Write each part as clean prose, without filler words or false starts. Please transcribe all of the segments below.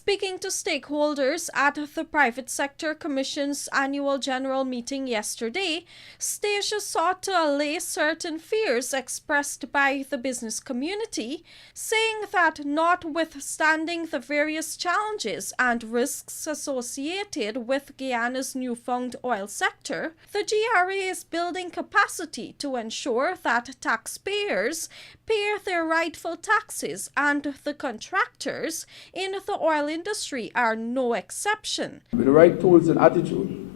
Speaking to stakeholders at the Private Sector Commission's annual general meeting yesterday, Stasia sought to allay certain fears expressed by the business community, saying that notwithstanding the various challenges and risks associated with Guyana's newfound oil sector, the GRA is building capacity to ensure that taxpayers pay their rightful taxes, and the contractors in the oil industry are no exception. With the right tools and attitude,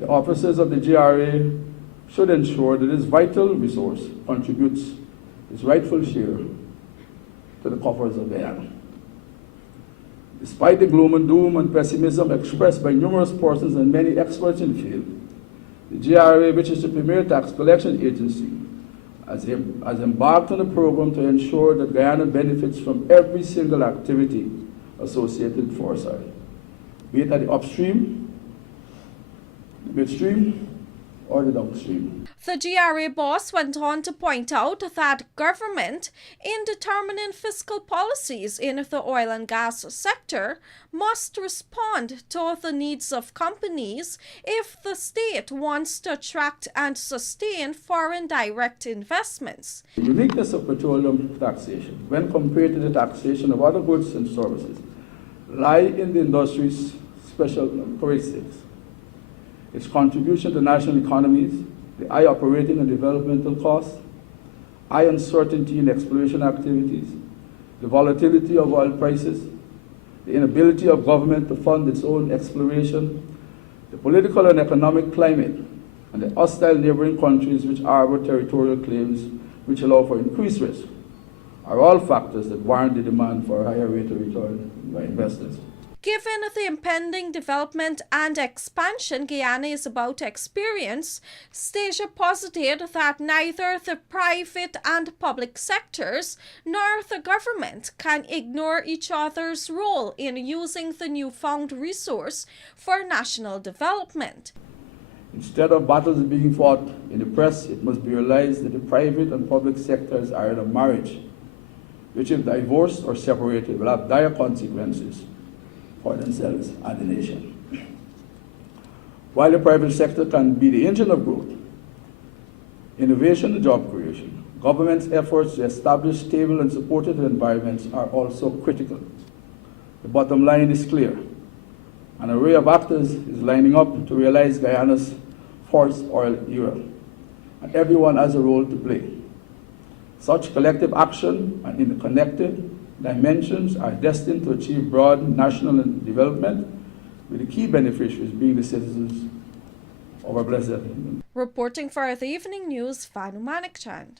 the officers of the GRA should ensure that this vital resource contributes its rightful share to the coffers of Guyana. Despite the gloom and doom and pessimism expressed by numerous persons and many experts in the field, the GRA, which is the premier tax collection agency, has embarked on a program to ensure that Guyana benefits from every single activity associated with foresight, be it at the upstream, the midstream, or the downstream. The GRA boss went on to point out that government, in determining fiscal policies in the oil and gas sector, must respond to the needs of companies if the state wants to attract and sustain foreign direct investments. The uniqueness of petroleum taxation, when compared to the taxation of other goods and services, lie in the industry's special characteristics. Its contribution to national economies, the high operating and developmental costs, high uncertainty in exploration activities, the volatility of oil prices, the inability of government to fund its own exploration, the political and economic climate, and the hostile neighboring countries which harbor territorial claims which allow for increased risk, are all factors that warrant the demand for a higher rate of return by investors. Given the impending development and expansion Guyana is about to experience, Stasia posited that neither the private and public sectors nor the government can ignore each other's role in using the newfound resource for national development. Instead of battles being fought in the press, it must be realized that the private and public sectors are in a marriage, which if divorced or separated will have dire consequences for themselves and the nation. While the private sector can be the engine of growth, innovation and job creation, government's efforts to establish stable and supportive environments are also critical. The bottom line is clear. An array of actors is lining up to realize Guyana's forced oil era, and everyone has a role to play. Such collective action and interconnected dimensions are destined to achieve broad national development, with the key beneficiaries being the citizens of our blessed. Reporting for the Evening News, Vanu Manikchand.